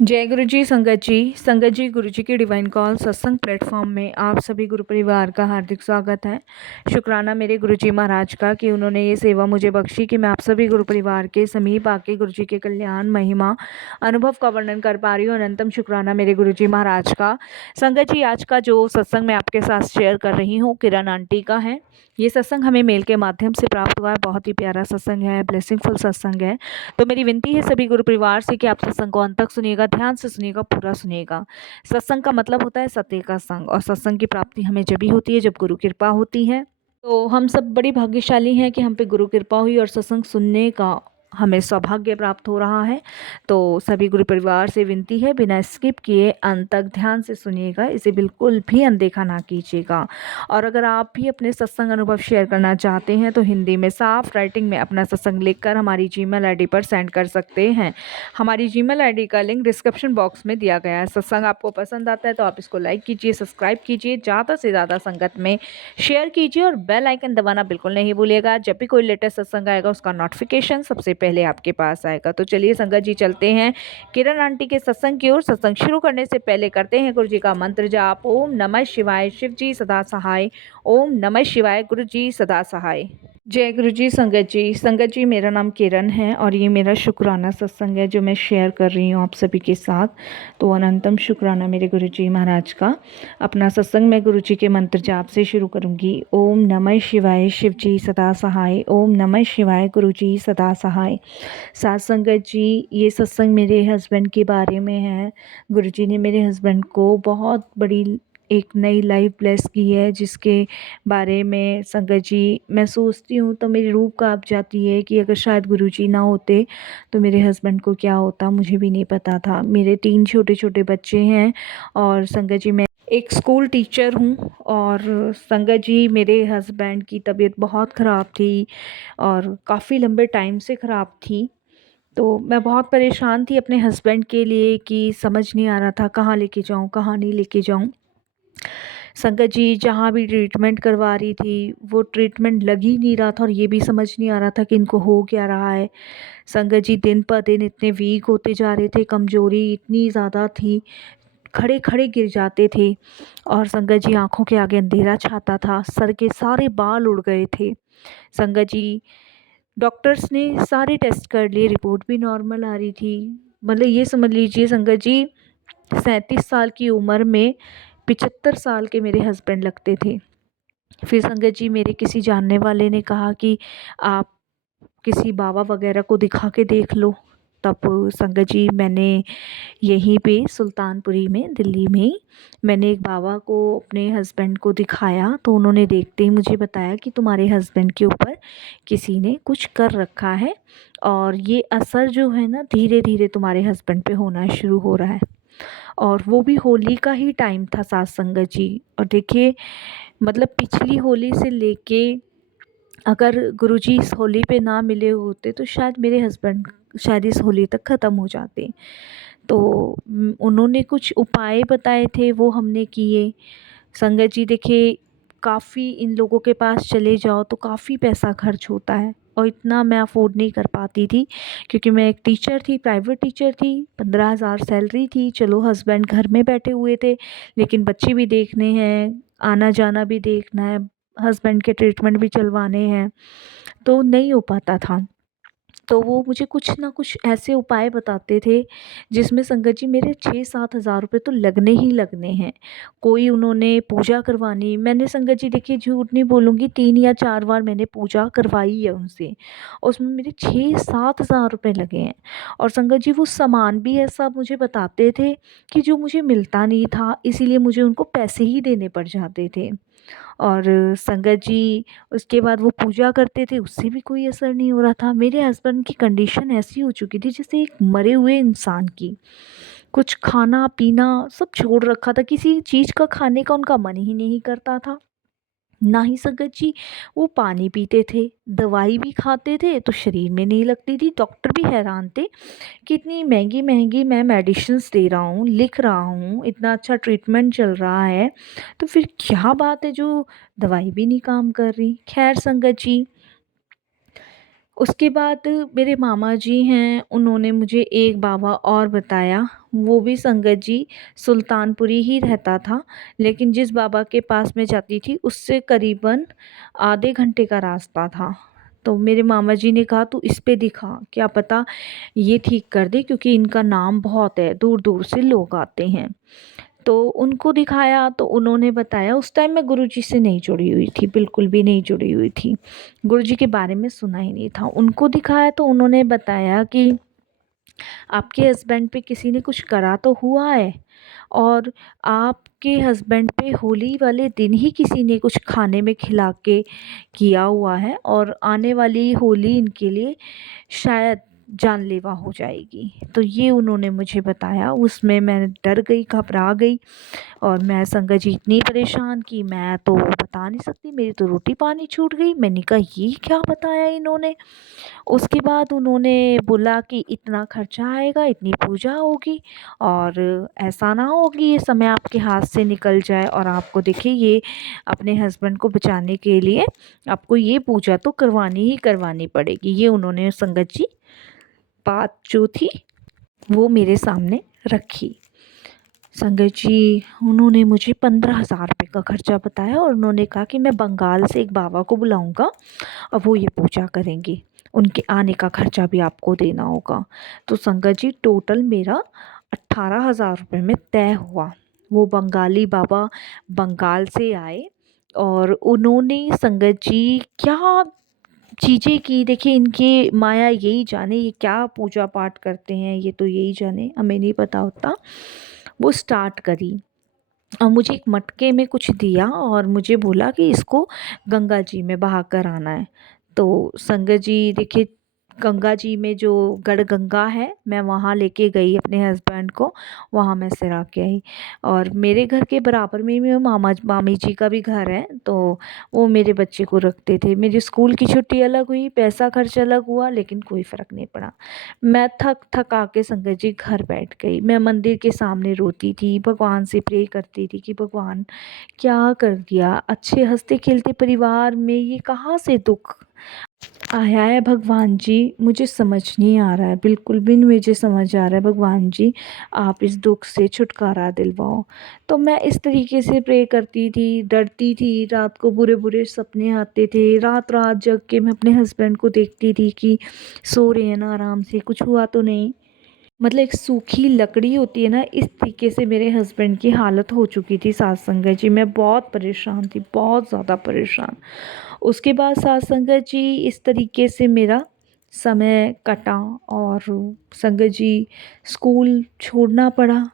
जय गुरु जी संगत जी गुरु जी की डिवाइन कॉल सत्संग प्लेटफॉर्म में आप सभी गुरु परिवार का हार्दिक स्वागत है। शुक्राना मेरे गुरु जी महाराज का कि उन्होंने ये सेवा मुझे बख्शी कि मैं आप सभी गुरु परिवार के समीप आके गुरु जी के कल्याण महिमा अनुभव का वर्णन कर पा रही हूँ। अनंतम शुक्राना मेरे गुरु जी महाराज का। संगत जी, आज का जो सत्संग मैं आपके साथ शेयर कर रही हूँ किरण आंटी का है। ये सत्संग हमें मेल के माध्यम से प्राप्त हुआ है। बहुत ही प्यारा सत्संग है, ब्लेसिंगफुल सत्संग है। तो मेरी विनती है सभी गुरु परिवार से कि आप सत्संग को अंत तक सुनिएगा, ध्यान से सुनिएगा, पूरा सुनिएगा। सत्संग का मतलब होता है सत्य का संग, और सत्संग की प्राप्ति हमें जब ही होती है जब गुरु कृपा होती है। तो हम सब बड़ी भाग्यशाली हैं कि हम पे गुरु कृपा हुई और सत्संग सुनने का हमें सौभाग्य प्राप्त हो रहा है। तो सभी गुरु परिवार से विनती है, बिना स्किप किए अंत तक ध्यान से सुनिएगा, इसे बिल्कुल भी अनदेखा ना कीजिएगा। और अगर आप भी अपने सत्संग अनुभव शेयर करना चाहते हैं तो हिंदी में साफ राइटिंग में अपना सत्संग लिखकर हमारी जीमेल आईडी पर सेंड कर सकते हैं। हमारी जीमेल आईडी का लिंक डिस्क्रिप्शन बॉक्स में दिया गया है। सत्संग आपको पसंद आता है तो आप इसको लाइक कीजिए, सब्सक्राइब कीजिए, ज़्यादा से ज़्यादा संगत में शेयर कीजिए और बेल आइकन दबाना बिल्कुल नहीं भूलिएगा। जब भी कोई लेटेस्ट सत्संग आएगा उसका नोटिफिकेशन सबसे पहले आपके पास आएगा। तो चलिए संगत जी, चलते हैं किरण आंटी के सत्संग की ओर। सत्संग शुरू करने से पहले करते हैं गुरु जी का मंत्र जाप। ओम नमः शिवाय, शिव जी सदा सहाय। ओम नमः शिवाय, गुरु जी सदा सहाय। जय गुरु जी। संगत जी मेरा नाम किरण है और ये मेरा शुक्राना सत्संग है जो मैं शेयर कर रही हूँ आप सभी के साथ। तो अनंतम शुक्राना मेरे गुरु जी महाराज का। अपना सत्संग मैं गुरु जी के मंत्र जाप से शुरू करूँगी। ओम नमः शिवाय, शिव जी सदा सहाय। ओम नमः शिवाय, गुरु जी सदा सहाय। साथ संगत जी, ये सत्संग मेरे हस्बैंड के बारे में है। गुरु जी ने मेरे हस्बैंड को बहुत बड़ी एक नई लाइफ ब्लेस की है, जिसके बारे में संगत जी मैं सोचती हूँ तो मेरी रूह कांप जाती है कि अगर शायद गुरुजी ना होते तो मेरे हस्बैंड को क्या होता, मुझे भी नहीं पता था। मेरे 3 छोटे छोटे बच्चे हैं और संगत जी मैं एक स्कूल टीचर हूँ। और संगत जी, मेरे हस्बैंड की तबीयत बहुत ख़राब थी और काफ़ी लंबे टाइम से ख़राब थी। तो मैं बहुत परेशान थी अपने हस्बैंड के लिए कि समझ नहीं आ रहा था कहाँ लेके जाऊँ, कहाँ नहीं लेके जाऊँ। संगत जी, जहाँ भी ट्रीटमेंट करवा रही थी वो ट्रीटमेंट लग ही नहीं रहा था और ये भी समझ नहीं आ रहा था कि इनको हो क्या रहा है। संगत जी, दिन पर दिन इतने वीक होते जा रहे थे, कमज़ोरी इतनी ज़्यादा थी, खड़े खड़े गिर जाते थे। और संगत जी, आंखों के आगे अंधेरा छाता था, सर के सारे बाल उड़ गए थे। संगत जी, डॉक्टर्स ने सारे टेस्ट कर लिए, रिपोर्ट भी नॉर्मल आ रही थी। मतलब ये समझ लीजिए संगत जी, 37 साल की उम्र में 75 साल के मेरे हस्बैंड लगते थे। फिर संगत जी, मेरे किसी जानने वाले ने कहा कि आप किसी बाबा वगैरह को दिखा के देख लो। तब संगत जी, मैंने यहीं पे सुल्तानपुरी में, दिल्ली में ही मैंने एक बाबा को अपने हस्बैंड को दिखाया। तो उन्होंने देखते ही मुझे बताया कि तुम्हारे हस्बैंड के ऊपर किसी ने कुछ कर रखा है और ये असर जो है ना, धीरे धीरे तुम्हारे हस्बैंड पे होना शुरू हो रहा है। और वो भी होली का ही टाइम था साथ संगत जी। और देखिए, मतलब पिछली होली से लेके अगर गुरुजी इस होली पे ना मिले होते तो शायद मेरे हस्बैंड शायद इस होली तक ख़त्म हो जाते। तो उन्होंने कुछ उपाय बताए थे, वो हमने किए। संगत जी देखिए, काफ़ी इन लोगों के पास चले जाओ तो काफ़ी पैसा खर्च होता है और इतना मैं अफोर्ड नहीं कर पाती थी, क्योंकि मैं एक टीचर थी, प्राइवेट टीचर थी, 15,000 सैलरी थी। चलो हस्बैंड घर में बैठे हुए थे, लेकिन बच्चे भी देखने हैं, आना जाना भी देखना है, हस्बैंड के ट्रीटमेंट भी चलवाने हैं, तो नहीं हो पाता था। तो वो मुझे कुछ ना कुछ ऐसे उपाय बताते थे जिसमें संगत जी मेरे 6-7 हज़ार रुपये तो लगने ही लगने हैं। कोई उन्होंने पूजा करवानी, मैंने संगत जी देखिए झूठ नहीं बोलूँगी, 3 या 4 बार मैंने पूजा करवाई है उनसे और उसमें मेरे 6-7 हज़ार रुपये लगे हैं। और संगत जी, वो सामान भी ऐसा मुझे बताते थे कि जो मुझे मिलता नहीं था, इसीलिए मुझे उनको पैसे ही देने पड़ जाते थे। और संगत जी, उसके बाद वो पूजा करते थे, उससे भी कोई असर नहीं हो रहा था। मेरे हस्बैंड की कंडीशन ऐसी हो चुकी थी जैसे एक मरे हुए इंसान की। कुछ खाना पीना सब छोड़ रखा था, किसी चीज़ का खाने का उनका मन ही नहीं करता था। ना ही संगत जी वो पानी पीते थे, दवाई भी खाते थे तो शरीर में नहीं लगती थी। डॉक्टर भी हैरान थे कि इतनी महंगी महंगी मैं मेडिसिन्स दे रहा हूँ, लिख रहा हूँ, इतना अच्छा ट्रीटमेंट चल रहा है, तो फिर क्या बात है जो दवाई भी नहीं काम कर रही। खैर संगत जी, उसके बाद मेरे मामा जी हैं, उन्होंने मुझे एक बाबा और बताया, वो भी संगत जी सुल्तानपुरी ही रहता था, लेकिन जिस बाबा के पास मैं जाती थी उससे करीबन आधे घंटे का रास्ता था। तो मेरे मामा जी ने कहा तू इस पे दिखा, क्या पता ये ठीक कर दे, क्योंकि इनका नाम बहुत है, दूर दूर से लोग आते हैं। तो उनको दिखाया तो उन्होंने बताया, उस टाइम मैं गुरुजी से नहीं जुड़ी हुई थी, बिल्कुल भी नहीं जुड़ी हुई थी, गुरुजी के बारे में सुना ही नहीं था। उनको दिखाया तो उन्होंने बताया कि आपके हस्बैंड पे किसी ने कुछ करा तो हुआ है, और आपके हस्बैंड पे होली वाले दिन ही किसी ने कुछ खाने में खिला के किया हुआ है, और आने वाली होली इनके लिए शायद जानलेवा हो जाएगी। तो ये उन्होंने मुझे बताया, उसमें मैं डर गई, घबरा गई, और मैं संगत जी इतनी परेशान कि मैं तो बता नहीं सकती, मेरी तो रोटी पानी छूट गई। मैंने कहा ये क्या बताया इन्होंने। उसके बाद उन्होंने बोला कि इतना खर्चा आएगा, इतनी पूजा होगी, और ऐसा ना हो कि ये समय आपके हाथ से निकल जाए, और आपको देखिए ये अपने हस्बैंड को बचाने के लिए आपको ये पूजा तो करवानी ही करवानी पड़ेगी। ये उन्होंने संगत जी बात जो थी वो मेरे सामने रखी। संगत जी उन्होंने मुझे 15,000 रुपये का खर्चा बताया, और उन्होंने कहा कि मैं बंगाल से एक बाबा को बुलाऊंगा और वो ये पूजा करेंगे, उनके आने का खर्चा भी आपको देना होगा। तो संगत जी टोटल मेरा 18,000 रुपये में तय हुआ। वो बंगाली बाबा बंगाल से आए, और उन्होंने संगत जी क्या चीज़ें की, देखिए इनकी माया यही जाने, ये क्या पूजा पाठ करते हैं, ये तो यही जाने, हमें नहीं पता होता। वो स्टार्ट करी, और मुझे एक मटके में कुछ दिया, और मुझे बोला कि इसको गंगा जी में बहा कर आना है। तो संगत जी देखिए, गंगा जी में जो गढ़ गंगा है, मैं वहाँ लेके गई अपने हस्बैंड को, वहाँ मैं सिरा के आई। और मेरे घर के बराबर में ही मेरे मामा मामी जी का भी घर है, तो वो मेरे बच्चे को रखते थे। मेरी स्कूल की छुट्टी अलग हुई, पैसा खर्च अलग हुआ, लेकिन कोई फ़र्क नहीं पड़ा। मैं थक थक आके संगत जी घर बैठ गई। मैं मंदिर के सामने रोती थी, भगवान से प्रे करती थी कि भगवान क्या कर दिया, अच्छे हंसते खेलते परिवार में ये कहाँ से दुख आया है भगवान जी, मुझे समझ नहीं आ रहा है, बिल्कुल भी नहीं मुझे समझ आ रहा है। भगवान जी आप इस दुख से छुटकारा दिलवाओ। तो मैं इस तरीके से प्रे करती थी, डरती थी, रात को बुरे बुरे सपने आते थे, रात रात जग के मैं अपने हस्बैंड को देखती थी कि सो रहे हैं ना आराम से, कुछ हुआ तो नहीं। मतलब एक सूखी लकड़ी होती है ना, इस तरीके से मेरे हस्बैंड की हालत हो चुकी थी साथ संगत जी। मैं बहुत परेशान थी, बहुत ज़्यादा परेशान। उसके बाद साथ संगत जी इस तरीके से मेरा समय कटा, और संगत जी स्कूल छोड़ना पड़ा,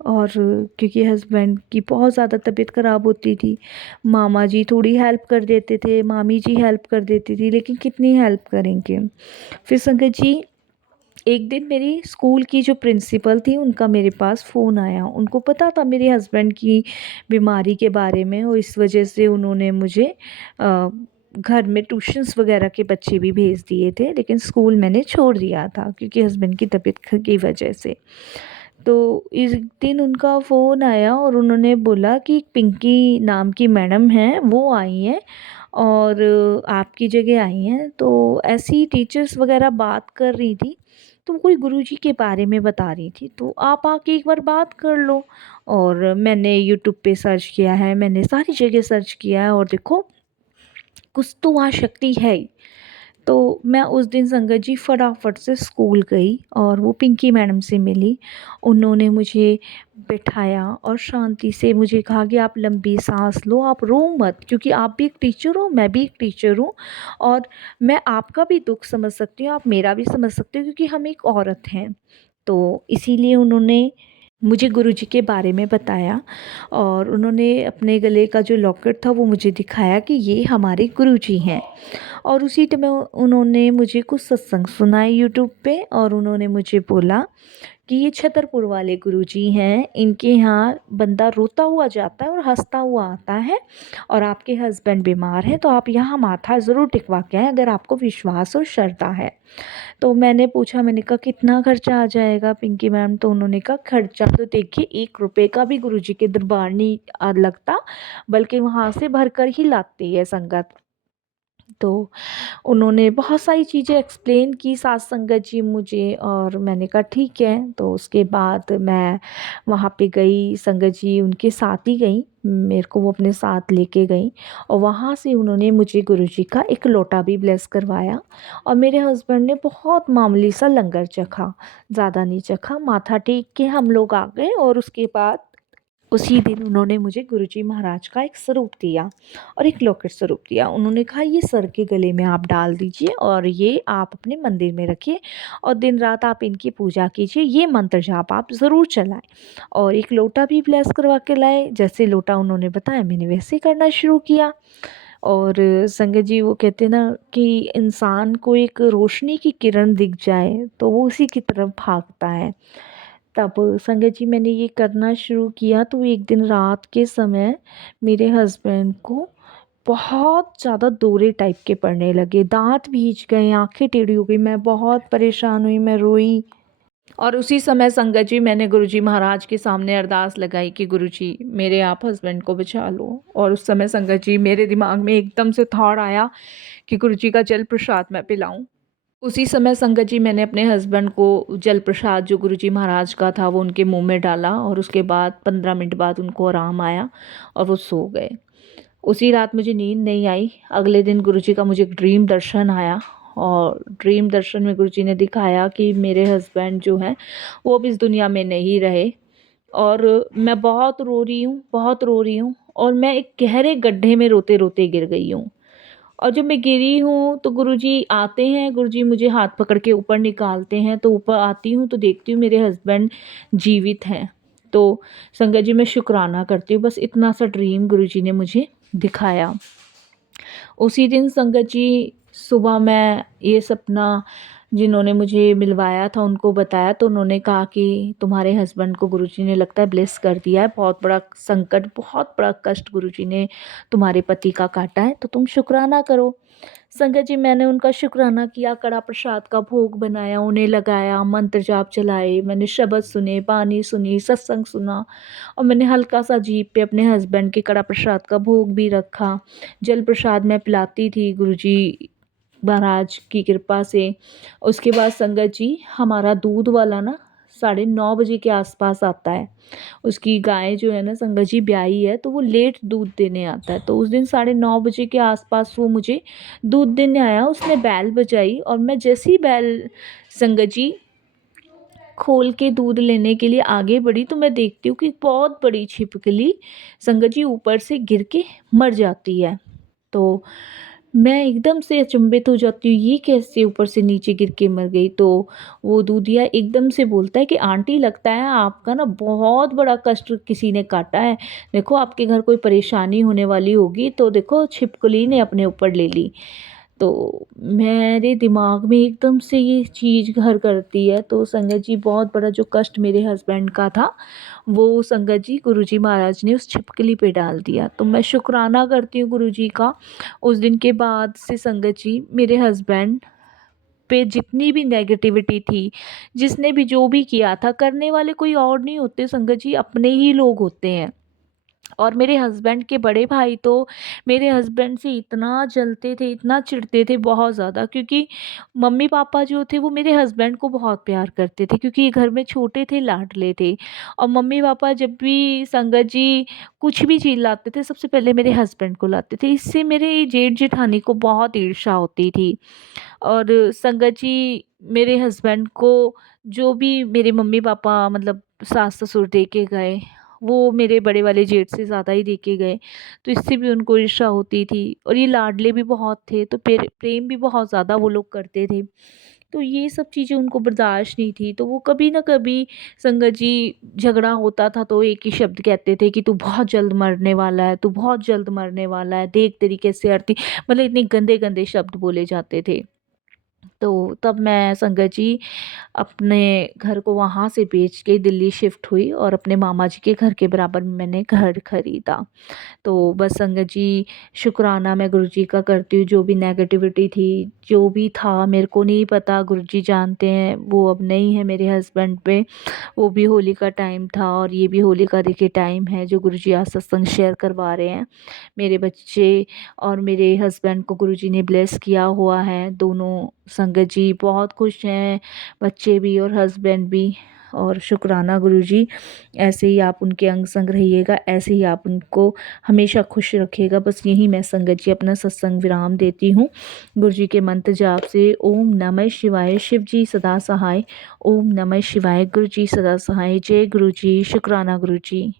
और क्योंकि हस्बैंड की बहुत ज़्यादा तबीयत ख़राब होती थी। मामा जी थोड़ी हेल्प कर देते थे, मामी जी हेल्प कर देती थी, लेकिन कितनी हेल्प करेंगे। फिर संगत जी एक दिन मेरी स्कूल की जो प्रिंसिपल थी उनका मेरे पास फ़ोन आया। उनको पता था मेरे हस्बैंड की बीमारी के बारे में, और इस वजह से उन्होंने मुझे घर में ट्यूशन्स वगैरह के बच्चे भी भेज दिए थे, लेकिन स्कूल मैंने छोड़ दिया था क्योंकि हस्बैंड की तबीयत की वजह से। तो इस दिन उनका फ़ोन आया, और उन्होंने बोला कि पिंकी नाम की मैडम हैं, वो आई हैं और आपकी जगह आई हैं। तो ऐसे ही टीचर्स वगैरह बात कर रही थी, तो कोई गुरुजी के बारे में बता रही थी, तो आप आके एक बार बात कर लो। और मैंने यूट्यूब पे सर्च किया है, मैंने सारी जगह सर्च किया है, और देखो कुछ तो वहाँ शक्ति है ही। तो मैं उस दिन संगत जी फटाफट से स्कूल गई, और वो पिंकी मैडम से मिली। उन्होंने मुझे बिठाया और शांति से मुझे कहा कि आप लंबी सांस लो, आप रो मत, क्योंकि आप भी एक टीचर हो, मैं भी एक टीचर हूँ, और मैं आपका भी दुख समझ सकती हूँ, आप मेरा भी समझ सकते हो, क्योंकि हम एक औरत हैं। तो इसीलिए उन्होंने मुझे गुरुजी के बारे में बताया, और उन्होंने अपने गले का जो लॉकेट था वो मुझे दिखाया कि ये हमारे गुरुजी हैं। और उसी टाइम उन्होंने मुझे कुछ सत्संग सुनाए यूट्यूब पे, और उन्होंने मुझे बोला कि ये छतरपुर वाले गुरुजी हैं, इनके यहाँ बंदा रोता हुआ जाता है और हंसता हुआ आता है, और आपके हस्बैंड बीमार हैं, तो आप यहाँ माथा ज़रूर टिकवा के आएँ अगर आपको विश्वास और श्रद्धा है। तो मैंने पूछा, मैंने कहा कितना खर्चा आ जाएगा पिंकी मैम। तो उन्होंने कहा खर्चा तो देखिए 1 रुपये का भी गुरुजी के दरबार नहीं लगता, बल्कि वहाँ से भर कर ही लाती है संगत। तो उन्होंने बहुत सारी चीज़ें एक्सप्लेन की साथ संगत जी मुझे, और मैंने कहा ठीक है। तो उसके बाद मैं वहाँ पे गई, संगत जी उनके साथ ही गई, मेरे को वो अपने साथ लेके गई, और वहाँ से उन्होंने मुझे गुरुजी का एक लोटा भी ब्लेस करवाया। और मेरे हस्बैंड ने बहुत मामूली सा लंगर चखा, ज़्यादा नहीं चखा, माथा टेक के हम लोग आ गए। और उसके बाद उसी दिन उन्होंने मुझे गुरुजी महाराज का एक स्वरूप दिया और एक लॉकेट स्वरूप दिया। उन्होंने कहा ये सर के गले में आप डाल दीजिए और ये आप अपने मंदिर में रखिए और दिन रात आप इनकी पूजा कीजिए, ये मंत्र जाप आप ज़रूर चलाएं। और एक लोटा भी ब्लेस करवा के लाए, जैसे लोटा उन्होंने बताया मैंने वैसे करना शुरू किया। और संगत जी वो कहते हैं ना कि इंसान को एक रोशनी की किरण दिख जाए तो वो उसी की तरफ भागता है। तब संगत जी मैंने ये करना शुरू किया तो एक दिन रात के समय मेरे हस्बैंड को बहुत ज़्यादा दौरे टाइप के पड़ने लगे, दांत भीज गए, आंखें टेढ़ी हो गई, मैं बहुत परेशान हुई, मैं रोई। और उसी समय संगत जी मैंने गुरुजी महाराज के सामने अरदास लगाई कि गुरुजी मेरे आप हस्बैंड को बचा लो। और उस समय संगत जी मेरे दिमाग में एकदम से थॉट आया कि गुरुजी का जल प्रसाद मैं पिलाऊं। उसी समय संगत जी मैंने अपने हस्बैंड को जल प्रसाद जो गुरुजी महाराज का था वो उनके मुंह में डाला, और उसके बाद 15 मिनट बाद उनको आराम आया और वो सो गए। उसी रात मुझे नींद नहीं आई। अगले दिन गुरुजी का मुझे एक ड्रीम दर्शन आया, और ड्रीम दर्शन में गुरुजी ने दिखाया कि मेरे हस्बैंड जो हैं वो अब इस दुनिया में नहीं रहे। और मैं बहुत रो रही हूँ, बहुत रो रही हूँ, और मैं एक गहरे गड्ढे में रोते रोते गिर गई हूँ। और जब मैं गिरी हूँ तो गुरुजी आते हैं, गुरुजी मुझे हाथ पकड़ के ऊपर निकालते हैं, तो ऊपर आती हूँ तो देखती हूँ मेरे हस्बैंड जीवित हैं। तो संगत जी मैं शुक्राना करती हूँ, बस इतना सा ड्रीम गुरुजी ने मुझे दिखाया। उसी दिन संगत जी सुबह मैं ये सपना जिन्होंने मुझे मिलवाया था उनको बताया, तो उन्होंने कहा कि तुम्हारे हस्बैंड को गुरुजी ने लगता है ब्लेस कर दिया है, बहुत बड़ा संकट, बहुत बड़ा कष्ट गुरुजी ने तुम्हारे पति का काटा है, तो तुम शुक्राना करो। संगत जी मैंने उनका शुक्राना किया, कड़ा प्रसाद का भोग बनाया, उन्हें लगाया, मंत्र जाप चलाए, मैंने शब्द सुने, बानी सुनी, सत्संग सुना, और मैंने हल्का सा जीभ पे अपने हस्बैंड के कड़ा प्रसाद का भोग भी रखा। जल प्रसाद मैं पिलाती थी गुरुजी महाराज की कृपा से। उसके बाद संगत जी हमारा दूध वाला ना 9:30 बजे के आसपास आता है। उसकी गाय जो है ना संगत जी ब्याई है, तो वो लेट दूध देने आता है। तो उस दिन 9:30 बजे के आसपास वो मुझे दूध देने आया, उसने बैल बजाई, और मैं जैसी बैल संगत जी खोल के दूध लेने के लिए आगे बढ़ी तो मैं देखती हूँ कि बहुत बड़ी छिपकली संगत जी ऊपर से गिर के मर जाती है। तो मैं एकदम से अचंभित हो जाती हूँ, ये कैसे ऊपर से नीचे गिर के मर गई। तो वो दूधिया एकदम से बोलता है कि आंटी लगता है आपका ना बहुत बड़ा कष्ट किसी ने काटा है, देखो आपके घर कोई परेशानी होने वाली होगी, तो देखो छिपकली ने अपने ऊपर ले ली। तो मेरे दिमाग में एकदम से ये चीज़ घर करती है। तो संगत जी बहुत बड़ा जो कष्ट मेरे हस्बैंड का था वो संगत जी गुरुजी महाराज ने उस छिपकली पे डाल दिया। तो मैं शुक्राना करती हूँ गुरुजी का। उस दिन के बाद से संगत जी मेरे हस्बैंड पे जितनी भी नेगेटिविटी थी, जिसने भी जो भी किया था, करने वाले कोई और नहीं होते संगत जी, अपने ही लोग होते हैं। और मेरे हस्बैंड के बड़े भाई तो मेरे हस्बैंड से इतना जलते थे, इतना चिढ़ते थे बहुत ज़्यादा, क्योंकि मम्मी पापा जो थे वो मेरे हस्बैंड को बहुत प्यार करते थे, क्योंकि ये घर में छोटे थे, लाडले थे। और मम्मी पापा जब भी संगत जी कुछ भी चीज़ लाते थे सबसे पहले मेरे हस्बैंड को लाते थे, इससे मेरे जेठ जेठानी को बहुत ईर्ष्या होती थी। और संगत जी मेरे हस्बैंड को जो भी मेरे मम्मी पापा मतलब सास ससुर दे के गए वो मेरे बड़े वाले जेठ से ज़्यादा ही दे के गए, तो इससे भी उनको ईर्ष्या होती थी। और ये लाडले भी बहुत थे तो प्रेम भी बहुत ज़्यादा वो लोग करते थे। तो ये सब चीज़ें उनको बर्दाश्त नहीं थी, तो वो कभी ना कभी संगत जी झगड़ा होता था तो एक ही शब्द कहते थे कि तू बहुत जल्द मरने वाला है, तू बहुत जल्द मरने वाला है, देख तेरी कैसे आरती, मतलब इतने गंदे गंदे शब्द बोले जाते थे। तो तब मैं संगत जी अपने घर को वहाँ से बेच के दिल्ली शिफ्ट हुई और अपने मामा जी के घर के बराबर में मैंने घर खरीदा। तो बस संगत जी, शुक्राना मैं गुरुजी का करती हूँ। जो भी नेगेटिविटी थी, जो भी था, मेरे को नहीं पता, गुरुजी जानते हैं। वो अब नहीं है मेरे हस्बैंड पे। वो भी होली का टाइम था और ये भी होली का देखिए टाइम है जो गुरुजी आज सत्संग शेयर करवा रहे हैं। मेरे बच्चे और मेरे हस्बैंड को गुरुजी ने ब्लेस किया हुआ है। दोनों संगत जी बहुत खुश हैं, बच्चे भी और हस्बैंड भी। और शुक्राना गुरुजी, ऐसे ही आप उनके अंग संग रहिएगा, ऐसे ही आप उनको हमेशा खुश रखिएगा। बस यही मैं संगत जी अपना सत्संग विराम देती हूँ गुरुजी के मंत्र जाप से। ओम नमः शिवाय, शिव जी सदा सहाय। ओम नमः शिवाय, गुरुजी सदा सहाय। जय गुरुजी, शुक्राना गुरुजी।